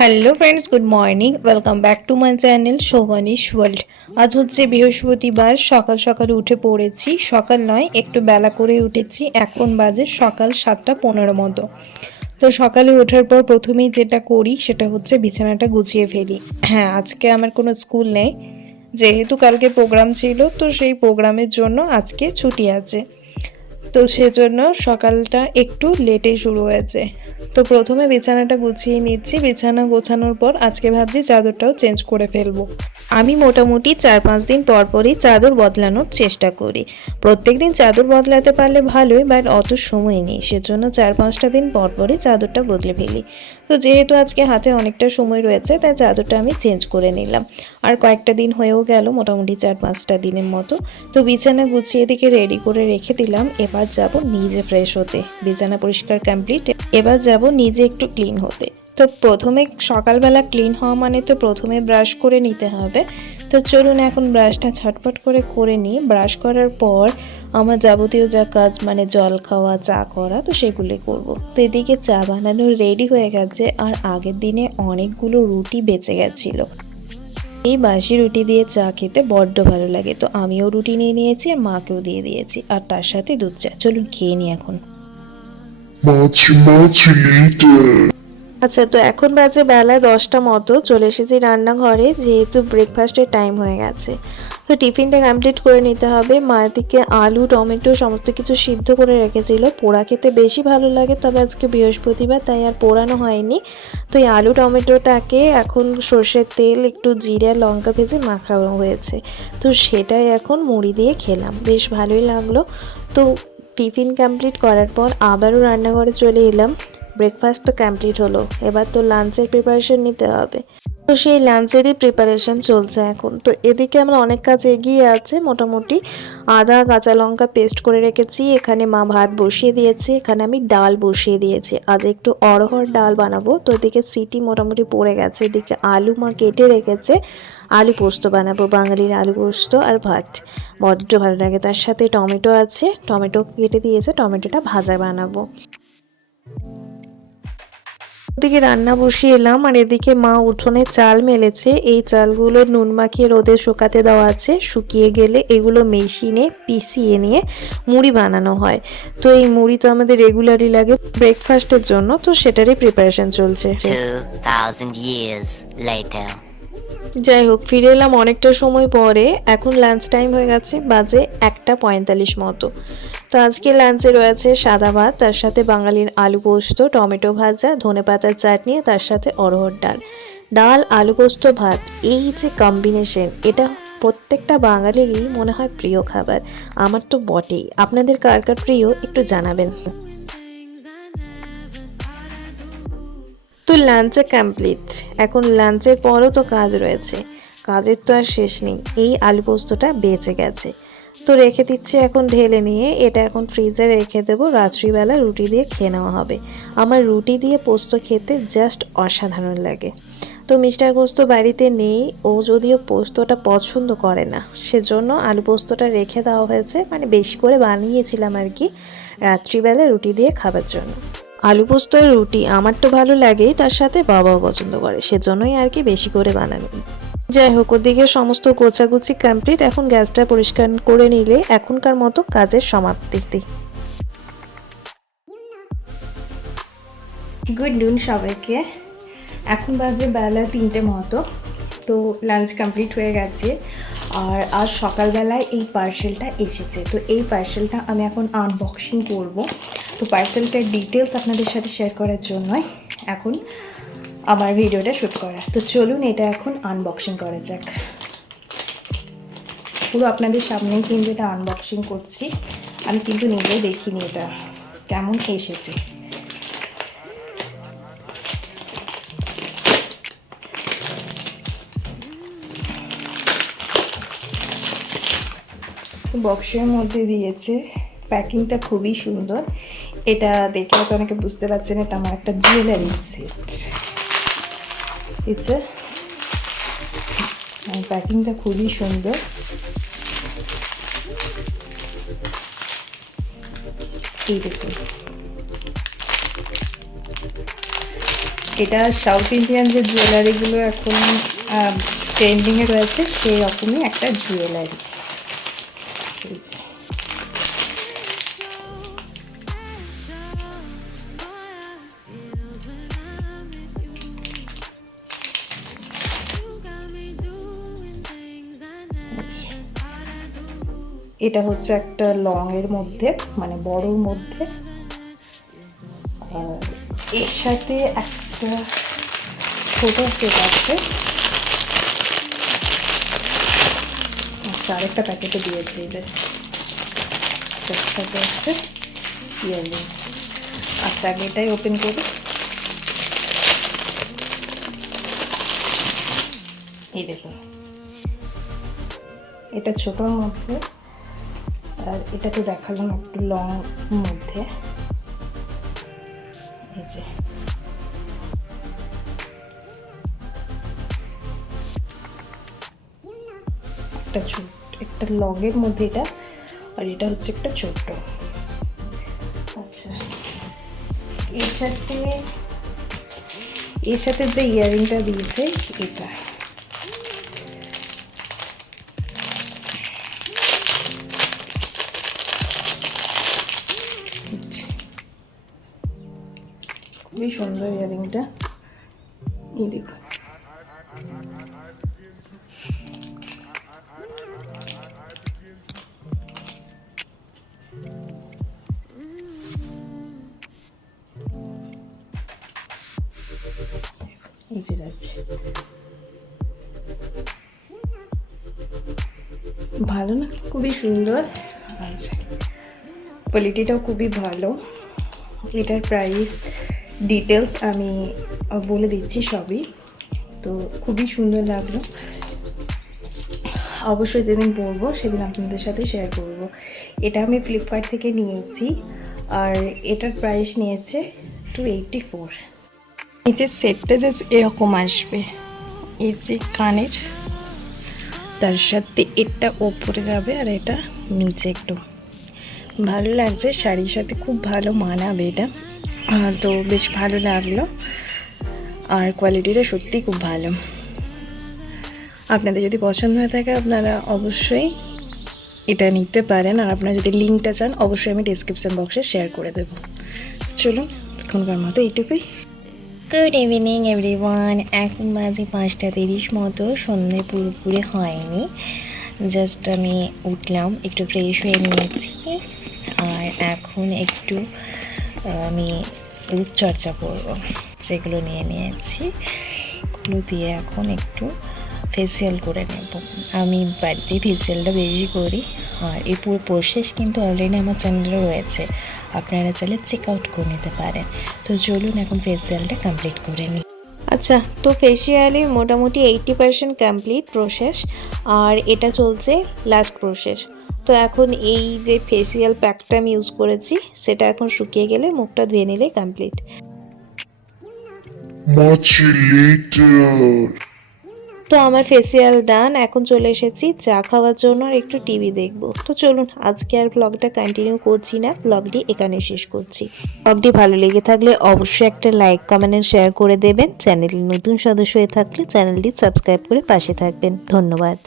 Hello friends, good morning. Welcome back to my channel Shobhanish world. আজ হচ্ছে বৃহস্পতিবার। সকাল সকাল উঠে পড়েছি। সকাল নয়, একটু বেলা করে উঠেছি। এখন বাজে সকাল 7:15 মতো। তো সকালে ওঠার পর প্রথমেই যেটা করি সেটা হচ্ছে বিছানাটা গুছিয়ে ফেলি। হ্যাঁ, আজকে আমার কোনো স্কুল নেই, যেহেতু কালকে প্রোগ্রাম ছিল, তো সেই প্রোগ্রামের জন্য আজকে ছুটি আছে। তো সেজন্য সকালটা একটু লেটেই শুরু হয়েছে। তো প্রথমে বিছানাটা গুছিয়ে নিচ্ছি। বিছানা গোছানোর পর আজকে ভাবছি চাদরটাও চেঞ্জ করে ফেলবো। আমি মোটামুটি 4-5 দিন পর পরই চাদর বদলানোর চেষ্টা করি। প্রত্যেক দিন চাদর বদলাতে পারলে ভালোই, বাট অত সময় নেই, সেজন্য 4-5টা দিন পর পরই চাদরটা বদলে ফেলি। তো যেহেতু আজকে হাতে অনেকটা সময় রয়েছে, তাই চাদরটা আমি চেঞ্জ করে নিলাম। আর কয়েকটা দিন হয়েও গেল, মোটামুটি 4-5টা দিনের মতো। তো বিছানা গুছিয়ে দিকে রেডি করে রেখে দিলাম। এবার যাব নিজে ফ্রেশ হতে। বিছানা পরিষ্কার কমপ্লিট, এবার যাব নিজে একটু ক্লিন হতে। তো প্রথমে সকালবেলা ক্লিন হওয়া মানে তো প্রথমে ব্রাশ করে নিতে হবে। তো চলুন এখন ব্রাশটা ছটপট করে নিই। ব্রাশ করার পর আমার যাবতীয় যা কাজ, মানে জল খাওয়া, চা করা, তো সেগুলি করব। তো এদিকে চা বানানো রেডি হয়ে গেছে, আর আগের দিনে অনেকগুলো রুটি বেঁচে গেছিলো। এই বাসি রুটি দিয়ে চা খেতে বড্ড ভালো লাগে। তো আমিও রুটি নিয়ে নিয়েছি আর মাকেও দিয়ে দিয়েছি, আর তার সাথে দুধ চা। চলুন খেয়ে নিই এখন। Much, much later. আচ্ছা, তো এখন বাজে বেলা 10টা মতো। চলে এসেছি রান্নাঘরে, যেহেতু ব্রেকফাস্টের টাইম হয়ে গেছে। তো টিফিনটা কমপ্লিট করে নিতে হবে। মা দিকে আলু, টমেটো সমস্ত কিছু সিদ্ধ করে রেখেছিল। পোড়া খেতে বেশি ভালো লাগে, তবে আজকে বৃহস্পতিবার তাই আর পোড়ানো হয়নি। তো এই আলু টমেটোটাকে এখন সর্ষের তেল, একটু জিরে, লঙ্কা ভেজে মাখানো হয়েছে। তো সেটাই এখন মুড়ি দিয়ে খেলাম, বেশ ভালোই লাগলো। তো টিফিন কমপ্লিট করার পর আবারও রান্নাঘরে চলে এলাম। ব্রেকফাস্ট তো কমপ্লিট হলো, এবার তো লাঞ্চের প্রিপারেশন নিতে হবে। তো সেই লাঞ্চেরই প্রিপারেশন চলছে এখন। তো এদিকে আমার অনেক কাজ এগিয়ে আছে মোটামুটি। আদা কাঁচা লঙ্কা পেস্ট করে রেখেছি। এখানে মা ভাত বসিয়ে দিয়েছে, এখানে আমি ডাল বসিয়ে দিয়েছি। আজ একটু অড়হর ডাল বানাবো। তো এদিকে সিটি মোটামুটি পড়ে গেছে। এদিকে আলু মা কেটে রেখেছে, আলু পোস্ত বানাবো, বাঙালির আলু পোস্ত আর ভাত বড্ড ভালো লাগে। তার সাথে টমেটো আছে, টমেটো কেটে দিয়েছে, টমেটোটা ভাজা বানাবো। ওদিকে রান্না বসিয়ে এলাম, আর এদিকে মা উঠোনে চাল মেলেছে। এই চালগুলো নুন মাখিয়ে রোদে শুকাতে দেওয়া আছে। শুকিয়ে গেলে এগুলো মেশিনে পিষিয়ে নিয়ে মুড়ি বানানো হয়। তো এই মুড়ি তো আমাদের রেগুলারই লাগে ব্রেকফাস্টের জন্য, তো সেটারই প্রিপারেশন চলছে। 2000 years later. যাই হোক, ফিরে এলাম অনেকটা সময় পরে। এখন লাঞ্চ টাইম হয়ে গেছে, বাজে 1:45 মতো। তো আজকে লাঞ্চে রয়েছে সাদা ভাত, তার সাথে বাঙালির আলু পোস্ত, টমেটো ভাজা, ধনেপাতার চাটনি, তার সাথে অড়হর ডাল। ডাল, আলু পোস্ত, ভাত, এই যে কম্বিনেশন, এটা প্রত্যেকটা বাঙালিরই মনে হয় প্রিয় খাবার। আমার তো বটেই। আপনাদের কার কার প্রিয় একটু জানাবেন। তো লাঞ্চে কমপ্লিট। এখন লাঞ্চের পরও তো কাজ রয়েছে, কাজের তো আর শেষ নেই। এই আলু পোস্তটা বেঁচে গেছে, তো রেখে দিচ্ছি এখন ঢেলে নিয়ে। এটা এখন ফ্রিজে রেখে দেবো, রাত্রিবেলা রুটি দিয়ে খেয়ে নেওয়া হবে। আমার রুটি দিয়ে পোস্ত খেতে জাস্ট অসাধারণ লাগে। তো মিস্টার পোস্ত বাড়িতে নেই, ও যদিও পোস্তটা পছন্দ করে না, সেজন্য আলু পোস্তটা রেখে দেওয়া হয়েছে, মানে বেশি করে বানিয়েছিলাম আর কি, রাত্রিবেলা রুটি দিয়ে খাবার জন্য। আলু পোস্ত আর রুটি আমার তো ভালো লাগেই, তার সাথে বাবাও পছন্দ করে, সেজন্যই আর কি বেশি করে বানানো। যাই হোক, ওদিকে সমস্ত গোছাগুছি কমপ্লিট। এখন গ্যাসটা পরিষ্কার করে নিলে এখনকার মতো কাজের সমাপ্তি। গুড নুন সবাইকে। এখন বাজে বেলা 3টে মতো। তো লাঞ্চ কমপ্লিট হয়ে গেছে, আর আজ সকালবেলায় এই পার্সেলটা এসেছে। তো এই পার্সেলটা আমি এখন আনবক্সিং করব। তো পার্সেলটার ডিটেলস আপনাদের সাথে শেয়ার করার জন্যই এখন আমার ভিডিওটা শ্যুট করা। তো চলুন এটা এখন আনবক্সিং করা যাক। পুরো আপনাদের সামনেই কিন্তু এটা আনবক্সিং করছি। আমি কিন্তু নিজেও দেখিনি এটা কেমন এসেছে। বক্সের মধ্যে দিয়েছে, প্যাকিংটা খুবই সুন্দর। এটা দেখে হয়তো অনেকে বুঝতে পারছেন এটা আমার একটা জুয়েলারি সেট। প্যাকিংটা খুবই সুন্দর। এই দেখুন, এটা সাউথ ইন্ডিয়ান যে জুয়েলারিগুলো এখন ট্রেন্ডিংয়ে রয়েছে সেই রকমই একটা জুয়েলারি। এটা হচ্ছে একটা লং এর মধ্যে, মানে বড়র মধ্যে, আর এর সাথে একটা ছোট সেট আছে। আচ্ছা, আরেকটা প্যাকেটে দিয়েছে এদের, তার সাথে হচ্ছে ইয়াররিং। আচ্ছা, আগে এটাই ওপেন করি। এই দেখুন, এটা ছোটোর মধ্যে, আর এটা তো দেখালাম একটু লং মধ্যে। এই যে একটা ছোট, একটা লগের মধ্যে এটা, আর এটা হচ্ছে একটা ছোট্ট। আচ্ছা, এর সাথে যে ইয়াররিংটা দিয়েছে এটা, খুবই সুন্দর ইয়াররিংটা। এই দেখো, এই যে যাচ্ছে, ভালো না? খুবই সুন্দর। আচ্ছা, কোয়ালিটিটাও খুবই ভালো। এটার প্রাইস ডিটেলস আমি বলে দিচ্ছি সবই। তো খুবই সুন্দর লাগলো, অবশ্যই যেদিন পরবো সেদিন আপনাদের সাথে শেয়ার করব। এটা আমি ফ্লিপকার্ট থেকে নিয়েছি, আর এটার প্রাইস নিয়েছে 284। এই যে সেটটা জাস্ট এরকম আসবে, এই যে কানের, তার সাথে এটা ওপরে যাবে আর এটা নিচে একটু। ভালো লাগছে, শাড়ির সাথে খুব ভালো মানাবে এটা। তো বেশ ভালো লাগলো, আর কোয়ালিটিটা সত্যিই খুব ভালো। আপনাদের যদি পছন্দ হয়ে থাকে আপনারা অবশ্যই এটা নিতে পারেন, আর আপনারা যদি লিঙ্কটা চান অবশ্যই আমি ডিসক্রিপশন বক্সে শেয়ার করে দেবো। চলুন, এখনকার মতো এইটুকুই। Good evening everyone. এখন বাজে 5:30 মতো, সন্ধ্যে পুরোপুরি হয়নি। জাস্ট আমি উঠলাম, একটু ফ্রেশ হয়ে নিয়েছি, আর এখন একটু আমি রূপচর্চা করবো, সেগুলো নিয়ে নিয়েছি। এগুলো দিয়ে এখন একটু ফেসিয়াল করে নেব। আমি বাড়িতে ফেসিয়ালটা বেশি করি, আর এই পুরো প্রসেস কিন্তু অলরেডি আমার চ্যানেলে রয়েছে, আপনারা চাইলে চেক আউট করে নিতে পারেন। তো চলুন এখন ফেসিয়ালটা কমপ্লিট করে নিই। আচ্ছা, তো ফেসিয়ালে মোটামুটি 80% কমপ্লিট প্রসেস, আর এটা চলছে লাস্ট প্রসেস। তো এখন এই যে ফেসিয়াল প্যাকটা আমি ইউজ করেছি সেটা এখন শুকিয়ে গেলে মুখটা ধুয়ে নিলে কমপ্লিট। Much later. তো আমার ফেসিয়াল ডান, এখন চলে এসেছি চা খাওয়ার জন্য আর একটু টিভি দেখব। তো চলুন, আজকে আর ব্লগটা কন্টিনিউ করছি না, ব্লগটি এখানে শেষ করছি। ব্লগটি ভালো লেগে থাকলে অবশ্যই একটা লাইক, কমেন্ট এন্ড শেয়ার করে দেবেন। চ্যানেলের নতুন সদস্য হয়ে থাকলে চ্যানেলটি সাবস্ক্রাইব করে পাশে থাকবেন। ধন্যবাদ।